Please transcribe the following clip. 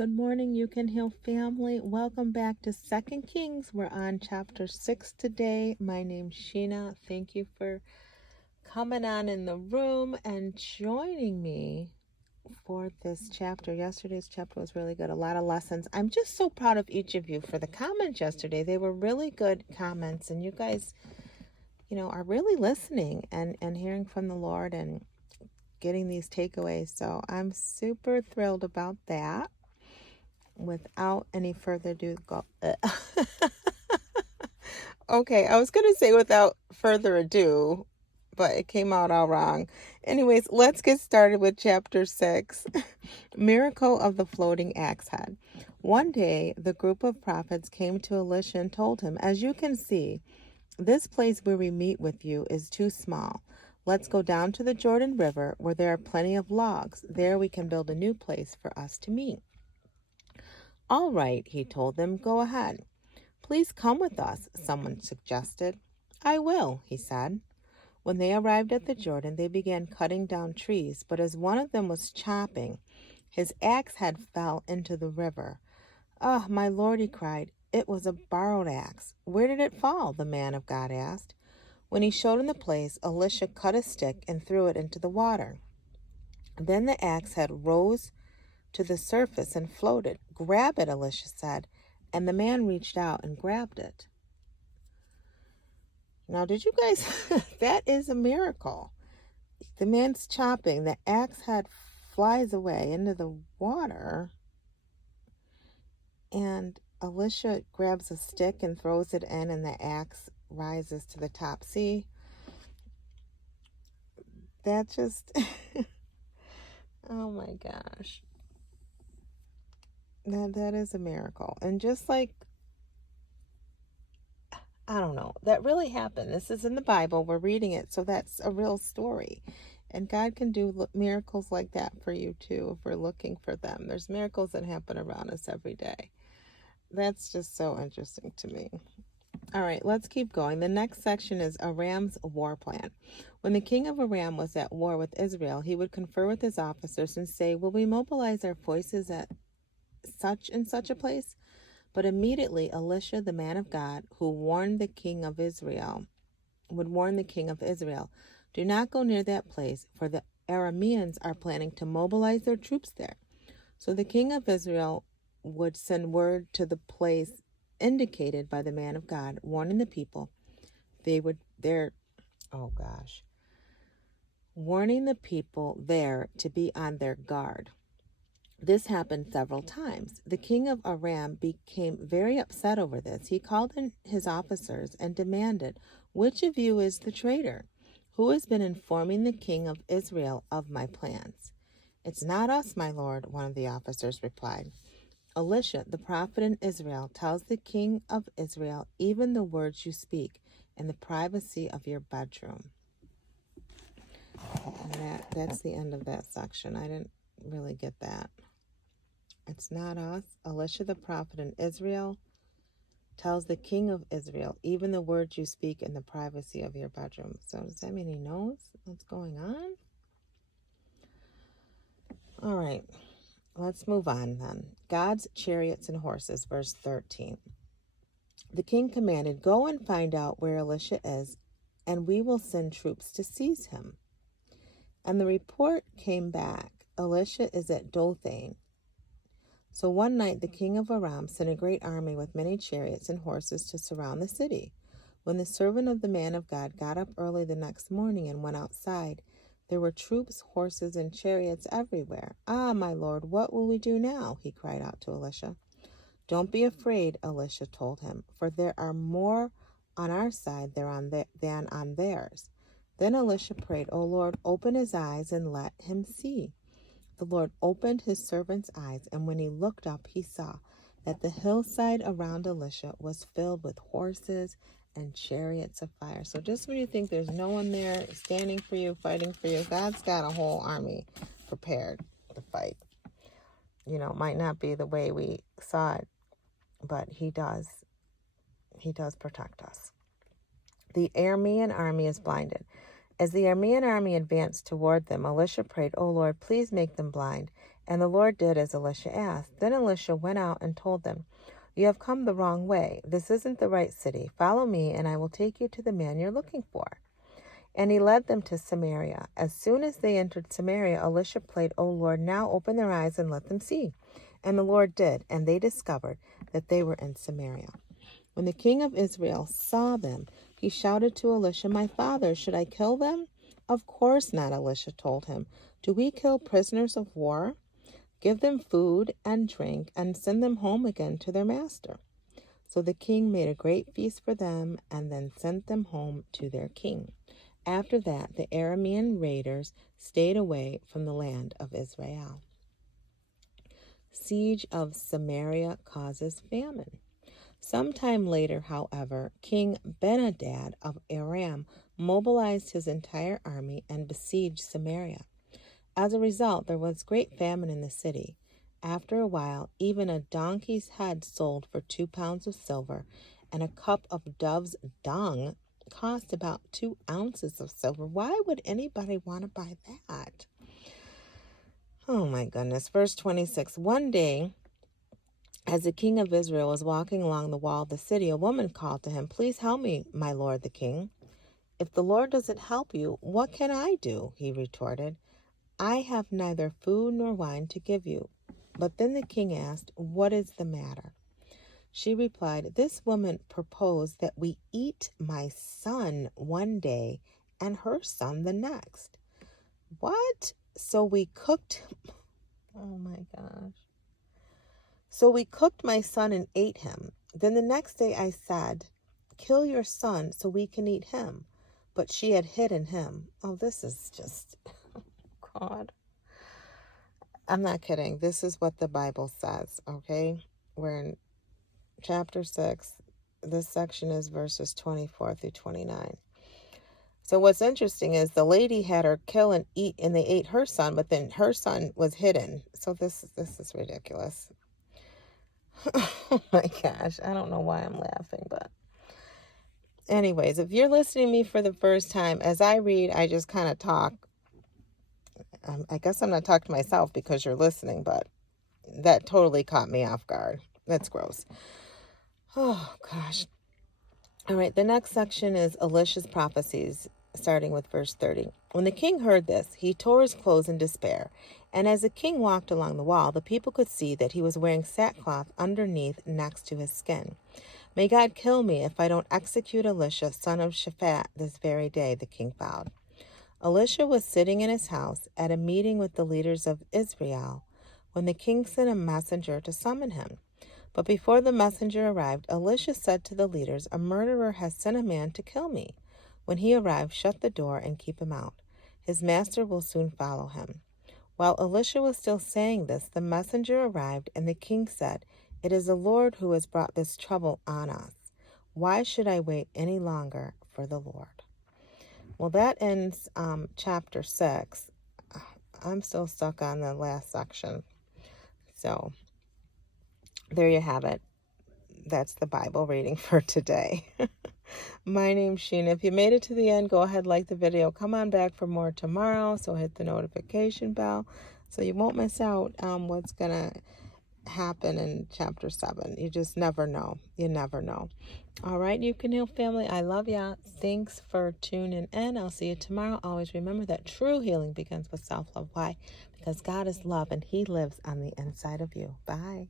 Good morning, You Can Heal family. Welcome back to 2 Kings. We're on chapter 6 today. My name's Shena. Thank you for coming on in the room and joining me for this chapter. Yesterday's chapter was really good. A lot of lessons. I'm just so proud of each of you for the comments yesterday. They were really good comments, and you guys, are really listening and hearing from the Lord and getting these takeaways. So I'm super thrilled about that. Without any further ado, go. Okay, I was going to say without further ado, but it came out all wrong. Anyways, let's get started with chapter 6. Miracle of the floating axe head. One day, the group of prophets came to Elisha and told him, "As you can see, this place where we meet with you is too small. Let's go down to the Jordan River where there are plenty of logs. There we can build a new place for us to meet." "All right," he told them, "go ahead." "Please come with us," someone suggested. "I will," he said. When they arrived at the Jordan, they began cutting down trees, but as one of them was chopping, his axe head fell into the river. "Ah, my lord," he cried, "it was a borrowed axe." "Where did it fall?" the man of God asked. When he showed him the place, Elisha cut a stick and threw it into the water. Then the axe head rose to the surface and floated. "Grab it," Elisha said, and the man reached out and grabbed it. Now, did you guys, that is a miracle. The man's chopping, the axe head flies away into the water, and Elisha grabs a stick and throws it in, and the axe rises to the top. See, that just, oh my gosh. That is a miracle. And just like, I don't know, that really happened. This is in the Bible. We're reading it, so that's a real story. And God can do miracles like that for you too if we're looking for them. There's miracles that happen around us every day. That's just so interesting to me. All right, let's keep going. The next section is Aram's war plan. When the king of Aram was at war with Israel, he would confer with his officers and say, "Will we mobilize our forces at such and such a place?" But immediately Elisha, the man of God, who warned the king of Israel, would warn the king of Israel, "Do not go near that place, for the Arameans are planning to mobilize their troops there." So the king of Israel would send word to the place indicated by the man of God, warning the people warning the people there to be on their guard. This happened several times. The king of Aram became very upset over this. He called in his officers and demanded, "Which of you is the traitor? Who has been informing the king of Israel of my plans?" "It's not us, my lord," one of the officers replied. "Elisha, the prophet in Israel, tells the king of Israel even the words you speak in the privacy of your bedroom." And that's the end of that section. I didn't really get that. It's not us. Elisha, the prophet in Israel, tells the king of Israel even the words you speak in the privacy of your bedroom. So does that mean he knows what's going on? All right, let's move on then. God's chariots and horses, verse 13. The king commanded, "Go and find out where Elisha is, and we will send troops to seize him." And the report came back, "Elisha is at Dothan." So one night the king of Aram sent a great army with many chariots and horses to surround the city. When the servant of the man of God got up early the next morning and went outside, there were troops, horses, and chariots everywhere. "Ah, my lord, what will we do now?" he cried out to Elisha. "Don't be afraid," Elisha told him, "for there are more on our side than on theirs." Then Elisha prayed, "O Lord, open his eyes and let him see." The Lord opened his servant's eyes, and when he looked up, he saw that the hillside around Elisha was filled with horses and chariots of fire. So just when you think there's no one there standing for you, fighting for you, God's got a whole army prepared to fight. It might not be the way we saw it, but he does. He does protect us. The Aramean army is blinded. As the Aramean army advanced toward them, Elisha prayed, "O Lord, please make them blind." And the Lord did as Elisha asked. Then Elisha went out and told them, "You have come the wrong way. This isn't the right city. Follow me, and I will take you to the man you're looking for." And he led them to Samaria. As soon as they entered Samaria, Elisha prayed, "O Lord, now open their eyes and let them see." And the Lord did, and they discovered that they were in Samaria. When the king of Israel saw them, he shouted to Elisha, "My father, should I kill them?" "Of course not," Elisha told him. "Do we kill prisoners of war? Give them food and drink and send them home again to their master." So the king made a great feast for them and then sent them home to their king. After that, the Aramean raiders stayed away from the land of Israel. Siege of Samaria causes famine. Sometime later, however, King Ben-Hadad of Aram mobilized his entire army and besieged Samaria. As a result, there was great famine in the city. After a while, even a donkey's head sold for 2 pounds of silver, and a cup of dove's dung cost about 2 ounces of silver. Why would anybody want to buy that? Oh my goodness. Verse 26. One day, as the king of Israel was walking along the wall of the city, a woman called to him, "Please help me, my lord the king." "If the Lord doesn't help you, what can I do?" he retorted. "I have neither food nor wine to give you." But then the king asked, "What is the matter?" She replied, "This woman proposed that we eat my son one day and her son the next." "What?" So we cooked, oh my gosh. "So we cooked my son and ate him. Then the next day I said, 'Kill your son so we can eat him.' But she had hidden him." Oh, this is just, God. I'm not kidding. This is what the Bible says, okay? We're in chapter 6. This section is verses 24 through 29. So what's interesting is the lady had her kill and eat, and they ate her son, but then her son was hidden. So this is ridiculous. Oh my gosh. I don't know why I'm laughing, but anyways, if you're listening to me for the first time, as I read, I just kind of talk. I guess I'm not talking to myself because you're listening, but that totally caught me off guard. That's gross. Oh, gosh. All right, the next section is Elisha's prophecies, starting with verse 30. When the king heard this, he tore his clothes in despair. And as the king walked along the wall, the people could see that he was wearing sackcloth underneath next to his skin. "May God kill me if I don't execute Elisha, son of Shaphat, this very day," the king vowed. Elisha was sitting in his house at a meeting with the leaders of Israel when the king sent a messenger to summon him. But before the messenger arrived, Elisha said to the leaders, "A murderer has sent a man to kill me. When he arrives, shut the door and keep him out. His master will soon follow him." While Elisha was still saying this, the messenger arrived, and the king said, "It is the Lord who has brought this trouble on us. Why should I wait any longer for the Lord?" Well, that ends chapter 6. I'm still stuck on the last section. So there you have it. That's the Bible reading for today. My name's Shena. If you made it to the end, go ahead, like the video. Come on back for more tomorrow. So hit the notification bell so you won't miss out what's going to happen in chapter 7. You just never know. You never know. All right, You Can Heal family. I love ya. Thanks for tuning in. I'll see you tomorrow. Always remember that true healing begins with self-love. Why? Because God is love and he lives on the inside of you. Bye.